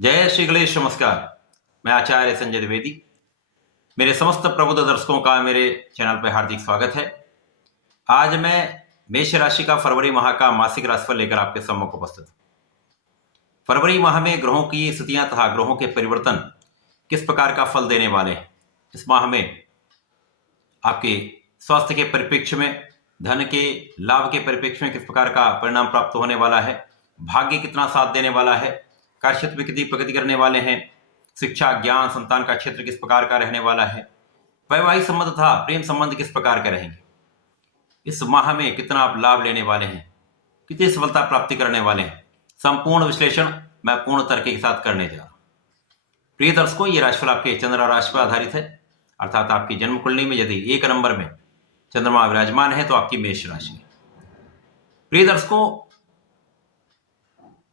जय श्री गणेश। नमस्कार। मैं आचार्य संजय द्विवेदी। मेरे समस्त प्रबुद्ध दर्शकों का मेरे चैनल पर हार्दिक स्वागत है। आज मैं मेष राशि का फरवरी माह का मासिक राशिफल लेकर आपके सम्मुख उपस्थित हूं। फरवरी माह में ग्रहों की स्थितियां तथा ग्रहों के परिवर्तन किस प्रकार का फल देने वाले हैं, इस माह में आपके स्वास्थ्य के परिप्रेक्ष्य में, धन के लाभ के परिप्रेक्ष्य में किस प्रकार का परिणाम प्राप्त होने वाला है, भाग्य कितना साथ देने वाला है, कार्य क्षेत्र में कितनी प्रगति करने वाले हैं, शिक्षा ज्ञान संतान का क्षेत्र किस प्रकार का रहने वाला है, वैवाहिक संबंध तथा प्रेम संबंध किस प्रकार के रहेंगे, इस माह में कितना आप लाभ लेने वाले हैं, कितनी सफलता प्राप्ति करने वाले हैं, संपूर्ण विश्लेषण मैं पूर्ण तर्क के साथ करने जा रहा हूं। प्रिय दर्शकों, ये राशिफल आपके चंद्र राशि पर आधारित है, अर्थात आपकी जन्म कुंडली में यदि 1 नंबर में चंद्रमा विराजमान है तो आपकी मेष राशि है। प्रिय दर्शकों,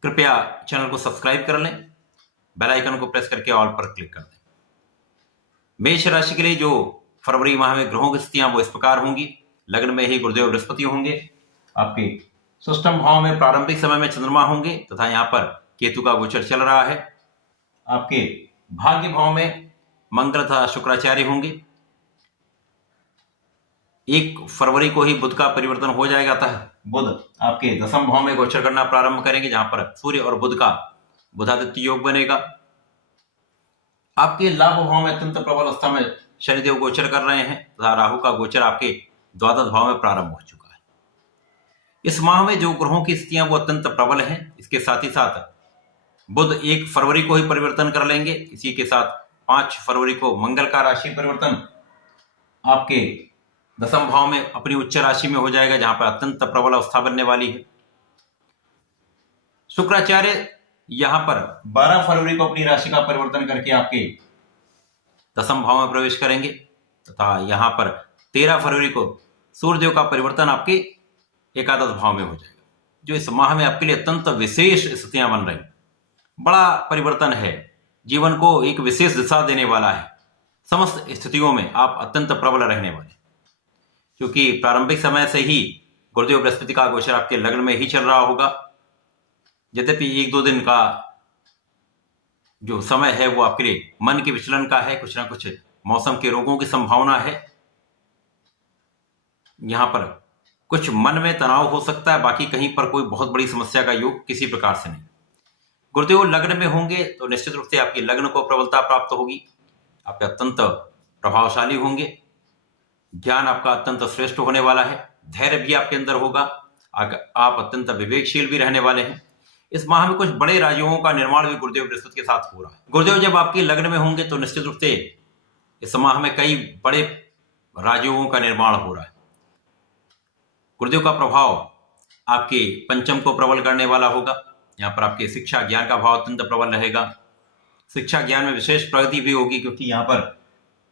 कृपया चैनल को सब्सक्राइब कर लें, बेल आइकन को प्रेस करके ऑल पर क्लिक कर दें। मेष राशि के लिए जो फरवरी माह में ग्रहों की स्थितियां वो इस प्रकार होंगी। लग्न में ही गुरुदेव बृहस्पति होंगे, आपके षष्ठम भाव में प्रारंभिक समय में चंद्रमा होंगे तथा यहाँ पर केतु का गोचर चल रहा है। आपके भाग्य भाव में मंगल तथा शुक्राचार्य होंगे। 1 फरवरी को ही बुध का परिवर्तन हो जाएगा, अतः बुध आपके दशम भाव में गोचर करना प्रारंभ करेंगे, जहां पर सूर्य और बुध का बुधादित्य योग बनेगा। आपके लाभ भाव में अत्यंत प्रबल अवस्था में शनिदेव गोचर कर रहे हैं तथा राहु का गोचर आपके द्वादश भाव में प्रारंभ हो चुका है। इस माह में जो ग्रहों की स्थितियां वो अत्यंत प्रबल हैं। इसके साथ ही साथ बुध 1 फरवरी को ही परिवर्तन कर लेंगे। इसी के साथ 5 फरवरी को मंगल का राशि परिवर्तन आपके दशम भाव में अपनी उच्च राशि में हो जाएगा, जहां पर अत्यंत प्रबल अवस्था बनने वाली है। शुक्राचार्य यहां पर 12 फरवरी को अपनी राशि का परिवर्तन करके आपके दशम भाव में प्रवेश करेंगे तथा यहां पर 13 फरवरी को सूर्यदेव का परिवर्तन आपके एकादश भाव में हो जाएगा, जो इस माह में आपके लिए अत्यंत विशेष स्थितियां बन रही। बड़ा परिवर्तन है, जीवन को एक विशेष दिशा देने वाला है। समस्त स्थितियों में आप अत्यंत प्रबल रहने वाले, क्योंकि प्रारंभिक समय से ही गुरुदेव बृहस्पति का गोचर आपके लग्न में ही चल रहा होगा। यद्यपि 1-2 दिन का जो समय है वो आपके लिए मन के विचलन का है, कुछ ना कुछ मौसम के रोगों की संभावना है। यहां पर कुछ मन में तनाव हो सकता है, बाकी कहीं पर कोई बहुत बड़ी समस्या का योग किसी प्रकार से नहीं। गुरुदेव लग्न में होंगे तो निश्चित रूप से आपकी लग्न को प्रबलता प्राप्त होगी, आप अत्यंत प्रभावशाली होंगे, ज्ञान आपका अत्यंत श्रेष्ठ होने वाला है, धैर्य भी आपके अंदर होगा, आप अत्यंत विवेकशील भी रहने वाले हैं। इस माह में कुछ बड़े राजयोगों का निर्माण भी गुरुदेव बृहस्पति के साथ हो रहा है। गुरुदेव जब आपके लग्न में होंगे तो निश्चित रूप से इस माह में कई बड़े राजयोगों का निर्माण हो रहा है। गुरुदेव का प्रभाव आपके पंचम को प्रबल करने वाला होगा। यहाँ पर आपके शिक्षा ज्ञान का भाव अत्यंत प्रबल रहेगा। शिक्षा ज्ञान में विशेष प्रगति भी होगी, क्योंकि यहाँ पर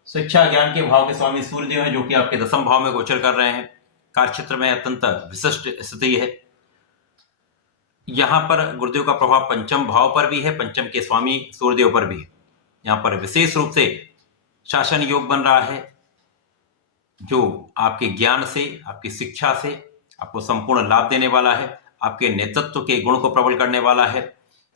शिक्षा ज्ञान के भाव के स्वामी सूर्यदेव हैं, जो कि आपके दशम भाव में गोचर कर रहे हैं। कार्य क्षेत्र में अत्यंत विशिष्ट स्थिति है। यहाँ पर गुरुदेव का प्रभाव पंचम भाव पर भी है, पंचम के स्वामी सूर्यदेव पर भी है। यहाँ पर विशेष रूप से शासन योग बन रहा है, जो आपके ज्ञान से, आपकी शिक्षा से आपको संपूर्ण लाभ देने वाला है, आपके नेतृत्व के गुण को प्रबल करने वाला है।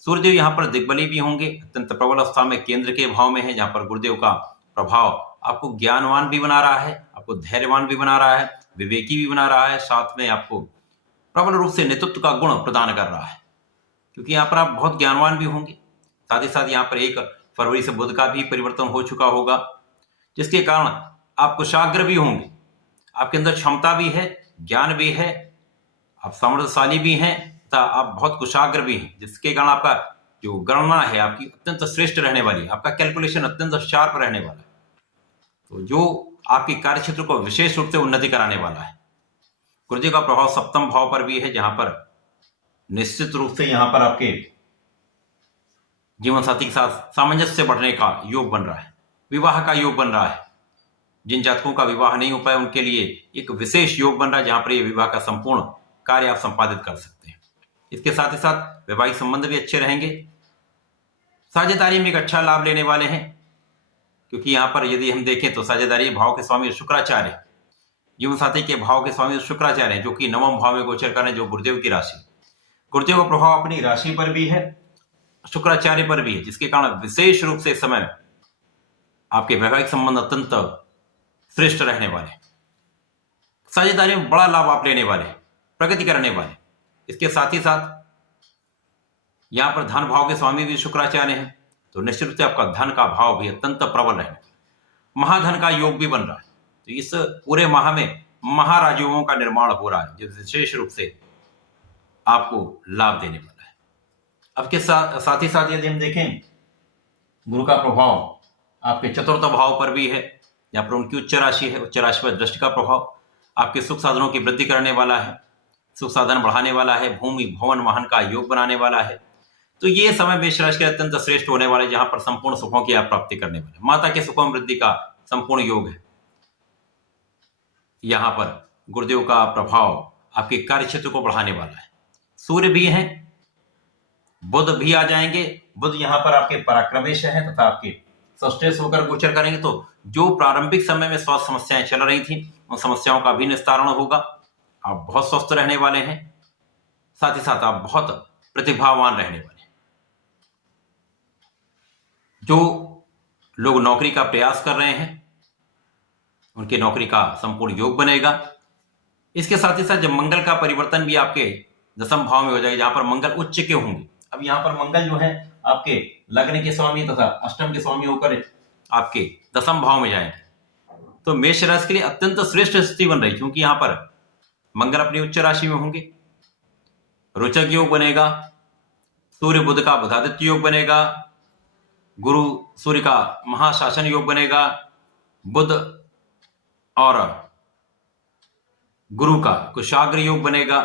सूर्यदेव यहाँ पर दिग्बली भी होंगे, अत्यंत प्रबल अवस्था में केंद्र के भाव में है, जहाँ पर गुरुदेव का प्रभाव आपको ज्ञानवान भी बना रहा है, आपको धैर्यवान भी बना रहा है, विवेकी भी बना रहा है, साथ में आपको प्रबल रूप से नेतृत्व का गुण प्रदान कर रहा है, क्योंकि यहाँ पर आप बहुत ज्ञानवान भी होंगे। साथ ही साथ यहाँ पर 1 फरवरी से बुध का भी परिवर्तन हो चुका होगा, जिसके कारण आप कुशाग्र भी होंगे। आपके अंदर क्षमता भी है, ज्ञान भी है, आप समृद्धशाली भी हैं तथा आप बहुत कुशाग्र भी हैं, जिसके कारण आपका जो गणना है आपकी अत्यंत श्रेष्ठ रहने वाली है, आपका कैलकुलेशन अत्यंत शार्प रहने वाला है, तो जो आपके कार्य क्षेत्र को विशेष रूप से उन्नति कराने वाला है। गुरुदेव का प्रभाव सप्तम भाव पर भी है, जहां पर निश्चित रूप से यहां पर आपके जीवन साथी के साथ सामंजस्य बढ़ने का योग बन रहा है, विवाह का योग बन रहा है। जिन जातकों का विवाह नहीं हो पाया उनके लिए एक विशेष योग बन रहा है, जहां पर यह विवाह का संपूर्ण कार्य आप संपादित कर सकते हैं। इसके साथ ही साथ वैवाहिक संबंध भी अच्छे रहेंगे। साझेदारी में एक अच्छा लाभ लेने वाले हैं, क्योंकि यहाँ पर यदि हम देखें तो साझेदारी भाव के स्वामी शुक्राचार्य, जीवन साथी के भाव के स्वामी शुक्राचार्य, जो कि 9वें भाव में गोचर कर रहे हैं, जो गुरुदेव की राशि। गुरुदेव का प्रभाव अपनी राशि पर भी है, शुक्राचार्य पर भी है, जिसके कारण विशेष रूप से इस समय आपके वैवाहिक संबंध अत्यंत श्रेष्ठ रहने वाले, साझेदारी में बड़ा लाभ आप लेने वाले, प्रगति करने वाले। इसके साथ ही साथ यहां पर धन भाव के स्वामी भी शुक्राचार्य हैं, तो निश्चित रूप से आपका धन का भाव भी अत्यंत प्रबल रहने, महाधन का योग भी बन रहा है। तो इस पूरे माह में महाराजयोगों का निर्माण हो रहा है, जो विशेष रूप से आपको लाभ देने वाला है। अब के साथ ही साथ यदि हम देखें, गुरु का प्रभाव आपके चतुर्थ भाव पर भी है, यहाँ पर उनकी उच्च राशि है, उच्च राशि पर दृष्टि का प्रभाव आपके सुख साधनों की वृद्धि करने वाला है, सुख साधन बढ़ाने वाला है, भूमि भवन वाहन का योग बनाने वाला है। तो ये समय मेष राशि के अत्यंत श्रेष्ठ होने वाले, जहां पर संपूर्ण सुखों की आप प्राप्ति करने वाले, माता के सुखों में वृद्धि का संपूर्ण योग है। यहां पर गुरुदेव का प्रभाव आपके कार्य क्षेत्र को बढ़ाने वाला है। सूर्य भी हैं, बुध भी आ जाएंगे। बुध यहाँ पर आपके पराक्रमेश है तथा आपके सस्टेस होकर गोचर करेंगे, तो जो प्रारंभिक समय में स्वास्थ्य समस्याएं चल रही थी, उन समस्याओं का भी निस्तारण होगा। आप बहुत स्वस्थ रहने वाले हैं, साथ ही साथ आप बहुत प्रतिभावान रहने वाले हैं। जो लोग नौकरी का प्रयास कर रहे हैं, उनकी नौकरी का संपूर्ण योग बनेगा। इसके साथ ही साथ जब मंगल का परिवर्तन भी आपके दशम भाव में हो जाएगा, जहां पर मंगल उच्च के होंगे। अब यहां पर मंगल जो है आपके लग्न के स्वामी तथा अष्टम के स्वामी होकर आपके दशम भाव में जाएंगे, तो मेष राशि के लिए अत्यंत श्रेष्ठ स्थिति बन रही, क्योंकि यहां पर मंगल अपनी उच्च राशि में होंगे, रोचक योग बनेगा, सूर्य बुध का बुधादित्य योग बनेगा, गुरु सूर्य का महाशासन योग बनेगा, बुध और गुरु का कुशाग्र योग बनेगा।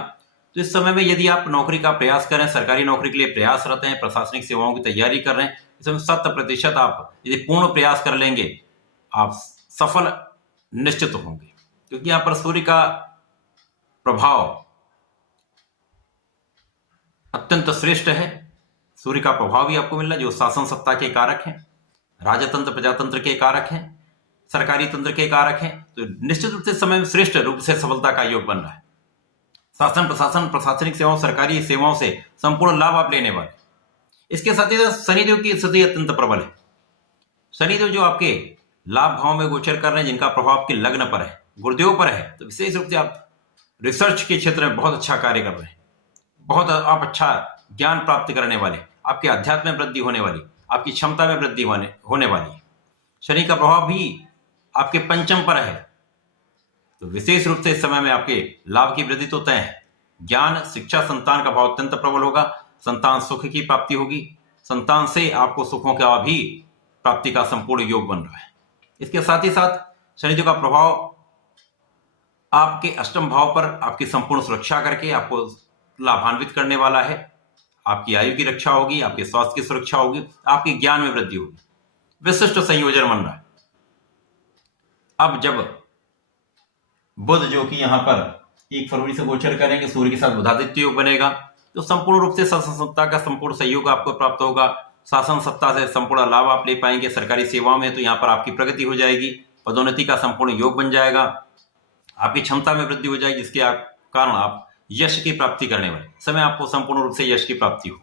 तो इस समय में यदि आप नौकरी का प्रयास कर रहे हैं, सरकारी नौकरी के लिए प्रयासरत हैं, प्रशासनिक सेवाओं की तैयारी कर रहे हैं, इसमें 100% आप यदि पूर्ण प्रयास कर लेंगे, आप सफल निश्चित होंगे, क्योंकि यहां पर सूर्य का प्रभाव अत्यंत श्रेष्ठ है। सूर्य का प्रभाव भी आपको मिल रहा है, जो शासन सत्ता के कारक हैं, राजतंत्र प्रजातंत्र के कारक हैं, सरकारी तंत्र के कारक हैं। तो निश्चित रूप से समय में श्रेष्ठ रूप से सफलता का योग बन रहा है। शासन प्रशासन प्रशासनिक सेवाओं सरकारी सेवाओं से संपूर्ण लाभ आप लेने वाले। इसके साथ ही साथ शनिदेव की स्थिति अत्यंत प्रबल है। शनिदेव जो आपके लाभ भाव में गोचर कर रहे हैं, जिनका प्रभाव आपके लग्न पर है, गुरुदेव पर है, तो विशेष रूप से आप रिसर्च के क्षेत्र में बहुत अच्छा कार्य कर रहे हैं, बहुत आप अच्छा ज्ञान प्राप्त करने वाले, आपके अध्यात्म में वृद्धि होने वाली, आपकी क्षमता में वृद्धि होने वाली। शनि का प्रभाव भी आपके पंचम पर है, तो विशेष रूप से इस समय में आपके लाभ की वृद्धि तो तय है। ज्ञान शिक्षा संतान का भाव अत्यंत प्रबल होगा, संतान सुख की प्राप्ति होगी, संतान से आपको सुखों का भी प्राप्ति का संपूर्ण योग बन रहा है। इसके साथ ही साथ शनिदेव का प्रभाव आपके अष्टम भाव पर आपकी संपूर्ण सुरक्षा करके आपको लाभान्वित करने वाला है। आपकी आयु की रक्षा होगी, आपके स्वास्थ्य की सुरक्षा होगी, आपके ज्ञान में वृद्धि होगी। विशिष्ट संयोजन बन रहा है। अब जब बुध जो कि यहां पर 1 फरवरी से गोचर करेंगे, सूर्य के साथ बुधादित्य योग बनेगा, तो संपूर्ण रूप से शासन सत्ता का संपूर्ण सहयोग आपको प्राप्त होगा। शासन सत्ता से संपूर्ण लाभ आप ले पाएंगे। सरकारी सेवाओं में तो यहाँ पर आपकी प्रगति हो जाएगी, पदोन्नति का संपूर्ण योग बन जाएगा, आपकी क्षमता में वृद्धि हो जाएगी, जिसके कारण आप यश की प्राप्ति करने वाले समय आपको संपूर्ण रूप से यश की प्राप्ति हो।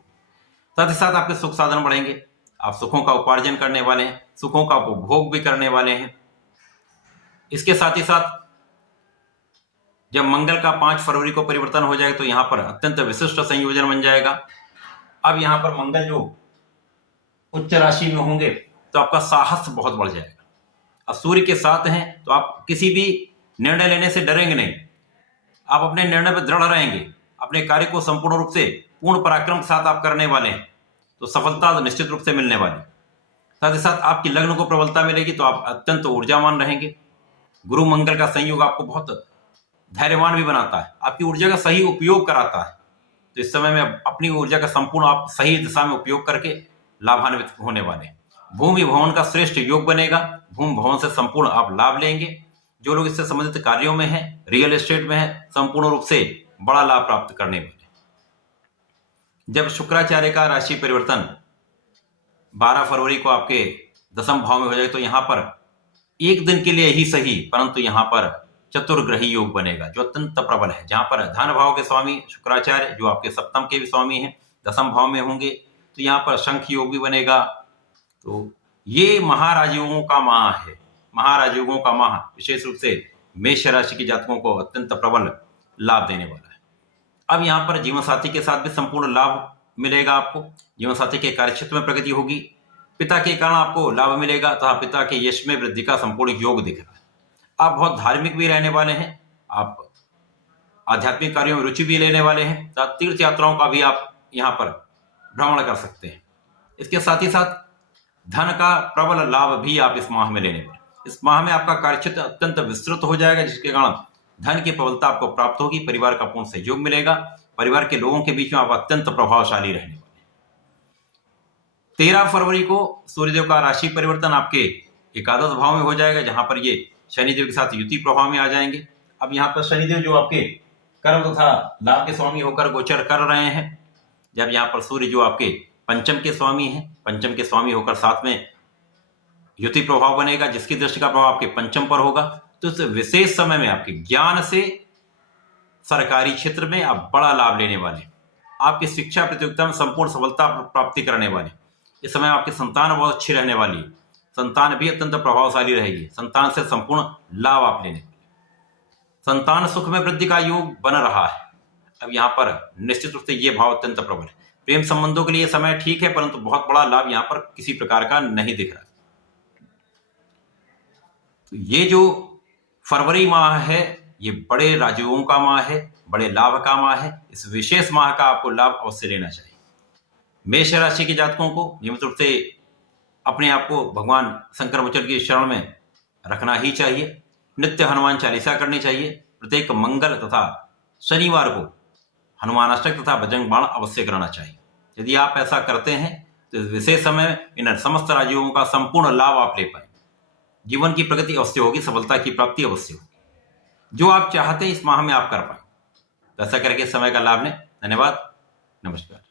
साथ ही साथ आपके सुख साधन बढ़ेंगे, आप सुखों का उपार्जन करने वाले हैं, सुखों का उपभोग भी करने वाले हैं। इसके साथ ही साथ जब मंगल का 5 फरवरी को परिवर्तन हो जाएगा, तो यहां पर अत्यंत विशिष्ट संयोजन बन जाएगा। अब यहां पर मंगल जो उच्च राशि में होंगे, तो आपका साहस बहुत बढ़ जाएगा। अब सूर्य के साथ हैं, तो आप किसी भी निर्णय लेने से डरेंगे नहीं, आप अपने निर्णय पर दृढ़ रहेंगे, अपने कार्य को संपूर्ण रूप से पूर्ण पराक्रम के साथ आप करने वाले हैं, तो सफलता निश्चित रूप से मिलने वाली। साथ ही साथ आपकी लग्न को प्रबलता मिलेगी, तो आप अत्यंत ऊर्जावान रहेंगे। गुरु मंगल का संयोग आपको बहुत धैर्यवान भी बनाता है, आपकी ऊर्जा का सही उपयोग कराता है। तो इस समय में अपनी ऊर्जा का संपूर्ण आप सही दिशा में उपयोग करके लाभान्वित होने वाले हैं। भूमि भवन का श्रेष्ठ योग बनेगा, भूमि भवन से संपूर्ण आप लाभ लेंगे। जो लोग इससे संबंधित कार्यों में हैं, रियल एस्टेट में हैं, संपूर्ण रूप से बड़ा लाभ प्राप्त करने वाले। जब शुक्राचार्य का राशि परिवर्तन 12 फरवरी को आपके दशम भाव में हो जाए, तो यहां पर एक दिन के लिए ही सही, परंतु यहां पर चतुर्ग्रही योग बनेगा, जो अत्यंत प्रबल है, जहां पर धन भाव के स्वामी शुक्राचार्य, जो आपके सप्तम के भी स्वामी हैं, दशम भाव में होंगे। तो यहाँ पर शंख योग भी बनेगा। तो ये महाराजयोगों का माह है। महाराजयोगों का माह विशेष रूप से मेष राशि के जातकों को अत्यंत प्रबल लाभ देने वाला है। अब यहाँ पर जीवन साथी के साथ भी संपूर्ण लाभ मिलेगा आपको। जीवन साथी के कार्यक्षेत्र में प्रगति होगी। पिता के कारण आपको लाभ मिलेगा तथा पिता के यश में वृद्धि का संपूर्ण योग दिख रहा है। आप बहुत धार्मिक भी रहने वाले हैं। आप आध्यात्मिक कार्यों में रुचि भी लेने वाले हैं तथा तीर्थ यात्राओं का भी आप यहाँ पर भ्रमण कर सकते हैं। इसके साथ ही साथ धन का प्रबल लाभ भी आप इस माह में लेने वाले। इस माह में आपका कार्यक्षेत्र अत्यंत विस्तृत हो जाएगा, जिसके कारण धन की प्रबलता आपको प्राप्त होगी। परिवार का पूर्ण सहयोग मिलेगा। परिवार के लोगों के बीच में आप अत्यंत प्रभावशाली रहने वाले। 13 फरवरी को सूर्यदेव का राशि परिवर्तन आपके एकादश भाव में हो जाएगा, जहां पर ये शनिदेव के साथ युति प्रभाव में आ जाएंगे। अब यहाँ पर शनिदेव जो आपके कर्म तथा लाभ के स्वामी होकर गोचर कर रहे हैं, जब यहाँ पर सूर्य जो आपके पंचम के स्वामी हैं, पंचम के स्वामी होकर साथ में युति प्रभाव बनेगा, जिसकी दृष्टि का प्रभाव आपके पंचम पर होगा। तो इस विशेष समय में आपके ज्ञान से सरकारी क्षेत्र में आप बड़ा लाभ लेने वाले। आपकी शिक्षा प्रतियोगिता में संपूर्ण सफलता प्राप्ति करने वाले। इस समय आपकी संतान बहुत अच्छी रहने वाली है। संतान भी अत्यंत प्रभावशाली रहेगी। संतान से संपूर्ण लाभ आप लेने वाले। संतान सुख में वृद्धि का योग बन रहा है। अब यहाँ पर निश्चित रूप से ये भाव अत्यंत प्रबल है। प्रेम संबंधों के लिए समय ठीक है, परंतु बहुत बड़ा लाभ यहाँ पर किसी प्रकार का नहीं दिख रहा। तो ये जो फरवरी माह है, ये बड़े राजयोगों का माह है, बड़े लाभ का माह है। इस विशेष माह का आपको लाभ अवश्य लेना चाहिए। मेष राशि के जातकों को नियमित रूप से अपने आप को भगवान शंकर मोचन की शरण में रखना ही चाहिए। नित्य हनुमान चालीसा करनी चाहिए। प्रत्येक मंगल तथा शनिवार को हनुमान अष्टक तथा बजरंग बाण अवश्य करना चाहिए। यदि आप ऐसा करते हैं तो इस विशेष समय इन समस्त राजयोगों का संपूर्ण लाभ आप ले पाएंगे। जीवन की प्रगति अवश्य होगी, सफलता की प्राप्ति अवश्य होगी। जो आप चाहते हैं इस माह में आप कर पाएंगे। तो ऐसा करके समय का लाभ लें। धन्यवाद। नमस्कार।